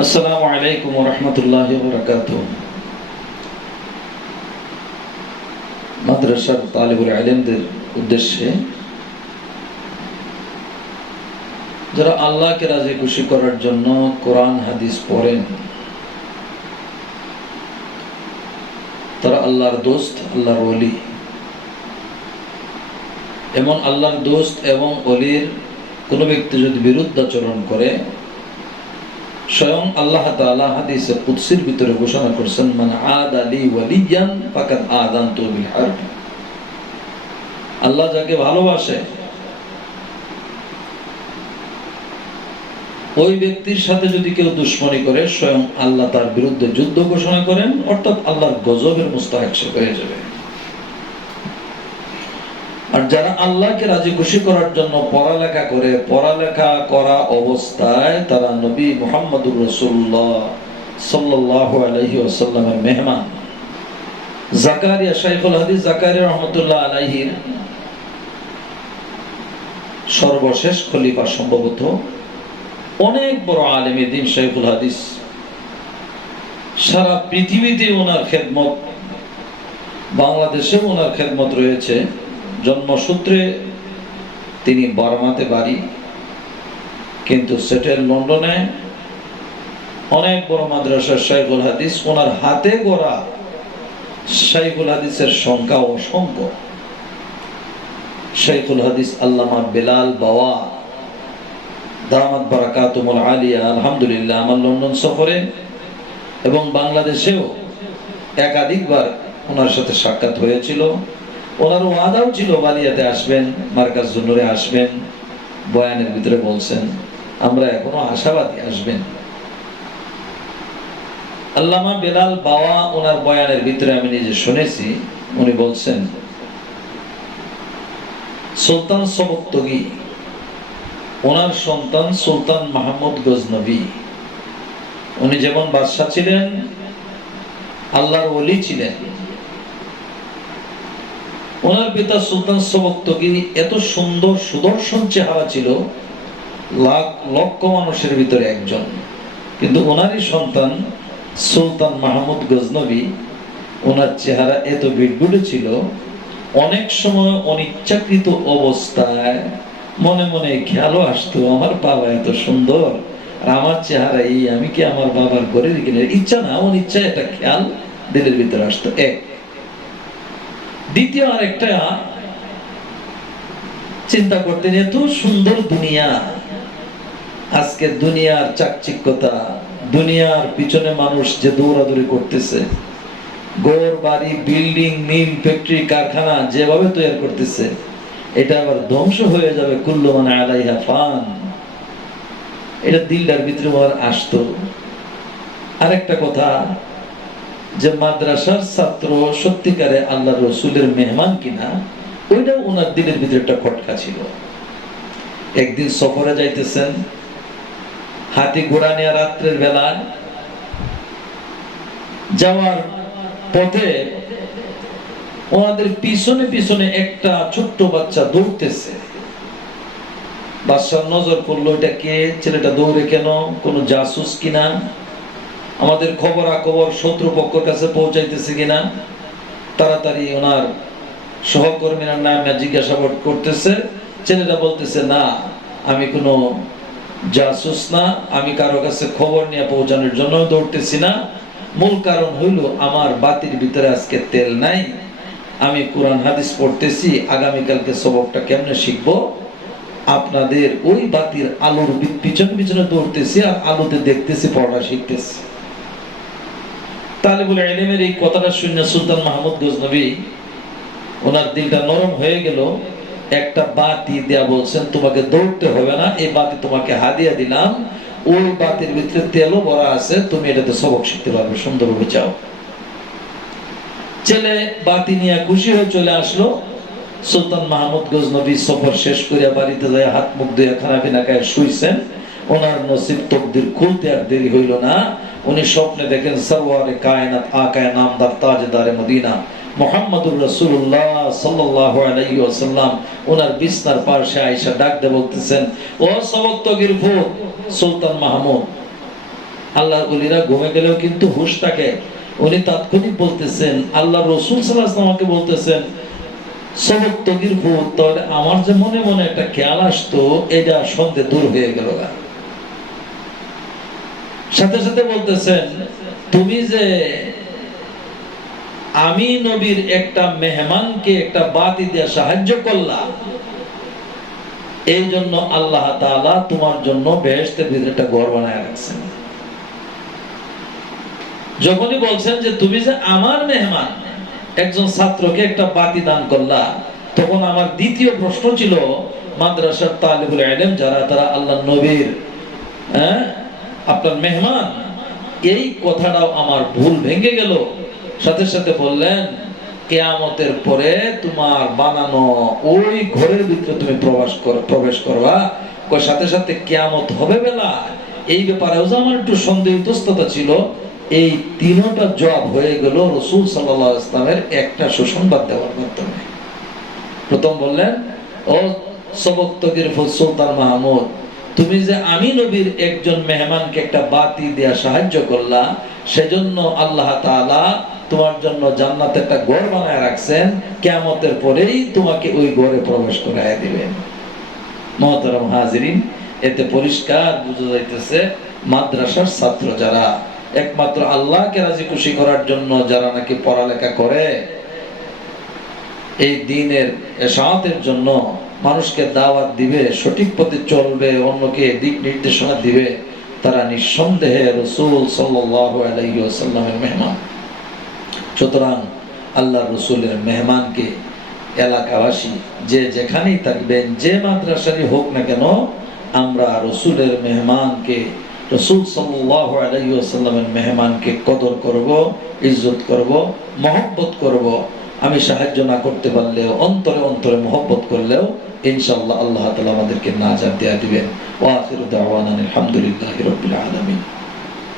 আসসালামু আলাইকুম রহমতুল্লাহ বরকাত মাদ্রাসার তালিবুল উদ্দেশ্যে যারা আল্লাহকে রাজি খুশি করার জন্য কোরআন, হাদিস পড়েন, তারা আল্লাহর দোস্ত, আল্লাহর অলি এমন আল্লাহর দোস্ত এবং অলির কোনো ব্যক্তি যদি বিরুদ্ধাচরণ করে স্বয়ং আল্লাহ তাআলা হাদিসে কুদসির ভিতরে ঘোষণা করছেন মানে আদ আলী ওয়ালিয়ান ফাকাদ আদান তু বিল হারব। আল্লাহ যাকে ভালোবাসে, ওই ব্যক্তির সাথে যদি কেউ দুশ্মনী করে, স্বয়ং আল্লাহ তার বিরুদ্ধে যুদ্ধ ঘোষণা করেন, অর্থাৎ আল্লাহর গজবের মুস্তাহিক হয়ে যাবে। যারা আল্লাহকে রাজি খুশি করার জন্য পড়ালেখা করে, পড়ালেখা করা অবস্থায় তারা নবী মোহাম্মদুর রসুল্লাহ সাল্লাহ আলহি আসাল্লামের মেহমান। জাকারিয়া হাদিস জাকারিয়া রহমতুল্লাহ সর্বশেষ খলিফা সম্ভবত অনেক বড় আলেমী দিন শাইখুল হাদিস। সারা পৃথিবীতে ওনার খেদমত বাংলাদেশে ওনার খেদমত রয়েছে। জন্মসূত্রে তিনি বার্মাতে বাড়ি, কিন্তু সেটেল লন্ডনে অনেক বড় মাদ্রাসার শাইখুল হাদিস, ওনার হাতে গড়া শাইখুল হাদিসের সংখ্যা অসংখ্য। শাইখুল হাদিস আল্লামা বেলাল বাওয়া, দামাত বারাকাতুমুল আলিয়া, আলহামদুলিল্লাহ, আমার লন্ডন সফরে এবং বাংলাদেশেও একাধিকবার ওনার সাথে সাক্ষাৎ হয়েছিল। ওনার ওয়াদাও ছিল বালিয়াতে আসবেন, মার্কাজ জুনুরে আসবেন, বয়ানের ভিতরে বলছেন, আমরা এখনও আশাবাদী আসবেন। আল্লামা বেলাল বাওয়া ওনার বয়ানের ভিতরে আমি নিজে শুনেছি, উনি বলছেন, সুলতান সবক্তগি ওনার সন্তান সুলতান মাহমুদ গজনবী। উনি যেমন বাদশাহ ছিলেন, আল্লাহর ওলি ছিলেন ওনার পিতা সুলতান সবক্তগিরি এত সুন্দর সুদর্শন চেহারা ছিল, লাখ, লক্ষ মানুষের ভিতরে একজন। কিন্তু ওনারই সন্তান সুলতান মাহমুদ গজনবী, ওনার চেহারা এত বিটগুটে ছিল, অনেক সময় অনিচ্ছাকৃত অবস্থায় মনে মনে খেয়ালও আসতো, আমার বাবা এত সুন্দর, আর আমার চেহারা এই, আমি কি আমার বাবার করে কিনা? ইচ্ছা না অনিচ্ছা একটা খেয়াল দিলের ভিতরে আসতো। এক দ্বিতীয় আরেকটা চিন্তা করতেন এত সুন্দর দুনিয়া। আজকে দুনিয়ার চাকচিক্যতা, দুনিয়ার পিছনে মানুষ যে দৌড়াদৌড়ি করতেছে গোর বাড়ি, বিল্ডিং, মিল, ফ্যাক্টরি, কারখানা যেভাবে তৈরি করতেছে, এটা আবার ধ্বংস হয়ে যাবে কুল্লু মানে আলাইহা ফান। এটা দিলটার ভিতরে আসতো। আরেকটা কথা যে মাদ্রাসার ছাত্র সত্যিকারে আল্লাহ রসুলের মেহমান কিনা ওইটা ওনার দিলের ভিতরে একটা খটকা ছিল। একদিন সফরে যাইতেছেন, হাতি ঘোড়া নিয়ে রাত্রের বেলা যাওয়ার পথে ওনাদের পিছনে পিছনে একটা ছোট্ট বাচ্চা দৌড়তেছে। বাচ্চার নজর পড়ল, এটা কে? ছেলেটা দৌড়ে কেন? কোন জাসুস কিনা? আমাদের খবর আকবর শত্রুপক্ষের কাছে পৌঁছাইতেছে কিনা, তাড়াতাড়ি ওনার সহকর্মীরা নামে জিজ্ঞাসাবাদ করতেছে। ছেলেটা বলতেছে, না, আমি কোনো জাসুস না, আমি কারও কাছে খবর নিয়ে পৌঁছানোর জন্য দৌড়তেছি না। মূল কারণ হইল আমার বাতির ভিতরে আজকে তেল নাই। আমি কোরআন হাদিস পড়তেছি, আগামীকালকে সবকটা কেমনে শিখব? আপনাদের ওই বাতির আলোর পিছনে পিছনে দৌড়তেছি আর আলোতে দেখতেছি, পড়া শিখতেছি। তাহলে বলে এলেমের এই কথাটা শুনে সুলতান মাহমুদ গজনবী, ওনার দিলটা নরম হয়ে গেল। একটা বাতি দেয়া বলছেন, তোমাকে দৌড়তে হবে না, এই বাতি তোমাকে হাদিয়া দিলাম। ওই বাতির ভিতরে তেলও ভরা আছে, তুমি এটাতে সবক শিখতে পারবে, সুন্দরভাবে চাও। ছেলে বাতি নিয়ে খুশি হয়ে চলে আসলো। সুলতান মাহমুদ গজনবী সফর শেষ করিয়া বাড়িতে যায় হাত মুখ দিয়ে খানা পিনা খায় শুইছেন। ওনার নসিব তকদির খুলতে আর দেরি হইল না। উনি স্বপ্নে দেখেন, সরওয়ারে কায়নাত আকায় নামদার তাজদারে মদিনা। মোহাম্মদুর রসুল্লাহ সাল্লাহ আলাইহি ওয়াসাল্লাম ওনার বিছনার পাশে আয়েশা ডাক দিয়ে বলতেছেন, ও সবক তগির ফুট সুলতান মাহমুদ। আল্লাহ উলিরা ঘুমে গেলেও কিন্তু হুশ থাকে। উনি তাৎক্ষণিক বলতেছেন আল্লাহ রসুল সাল্লাহ আমাকে বলতেছেন, সবক ভূত, তাহলে আমার যে মনে মনে একটা খেয়াল আসতো, এটা সন্দেহ দূর হয়ে গেল গা। সাথে সাথে বলতেছেন, তুমি যে আমি নবীর একটা মেহমানকে একটা বাতি দিয়ে সাহায্য করলা, এই জন্য আল্লাহ তাআলা তোমার জন্য বেহেশতের ভিতরে একটা ঘর বানায় রাখছেন। যখনই বলছেন যে, তুমি যে আমার মেহমান, একজন ছাত্রকে একটা বাতি দান করলা, তখন আমার দ্বিতীয় প্রশ্ন ছিল, মাদ্রাসার তালিবুল ইলম যারা, তারা আল্লাহ নবীর হ্যাঁ আপনার মেহমান, এই কথাটাও আমার ভুল ভেঙে গেল। সাথে সাথে বললেন, কেয়ামতের পরে তোমার বানানো ওই ঘরের ভিতরে তুমি প্রবেশ প্রবেশ করবা। সাথে সাথে কেয়ামত হবে বেলা। এই ব্যাপারেও যে আমার একটু সন্দেহ ইতস্ততা ছিল। এই তিনটা জব হয়ে গেল রসুল সাল্লাহ ইসলামের একটা সুসংবাদ দেওয়ার মাধ্যমে। প্রথম বললেন, ও সবক্তগির সুলতান মাহমুদ তুমি যে আমি নবীর একজন মেহমানকে একটা বাতি দেয়া সাহায্য করলা, সেজন্য আল্লাহ তাআলা তোমার জন্য জান্নাতে একটা ঘর বানায় রাখছেন, কিয়ামতের পরেই তোমাকে ওই ঘরে প্রবেশ করায় দিবেন মহতরম হাজিরিন, এতে পরিষ্কার বোঝা যাইতেছে মাদ্রাসার ছাত্র যারা, একমাত্র আল্লাহকে রাজি খুশি করার জন্য যারা নাকি পড়ালেখা করে, এই দিনের এসাতের জন্য মানুষকে দাওয়াত দিবে, সঠিক পথে চলবে, অন্যকে দিক নির্দেশনা দিবে, তারা নিঃসন্দেহে রসুল সাল্লাহ আলাইসাল্লামের মেহমান। সুতরাং আল্লাহ রসুলের মেহমানকে এলাকাবাসী যে যেখানেই থাকবেন, যে মাদ্রাসারই হোক না কেন, আমরা রসুলের মেহমানকে, রসুল সাল্লাহ আলাইসাল্লামের মেহমানকে কদর করব, ইজ্জত করব, মহব্বত করব। আমি সাহায্য না করতে পারলেও, অন্তরে অন্তরে মহব্বত করলেও ইনশাল্লাহ আল্লাহ তালা আমাদেরকে নাজার দেয়া দিবেন। ওয়াফির দাওয়ান আলহামদুলিল্লাহ রবিল আলমিন।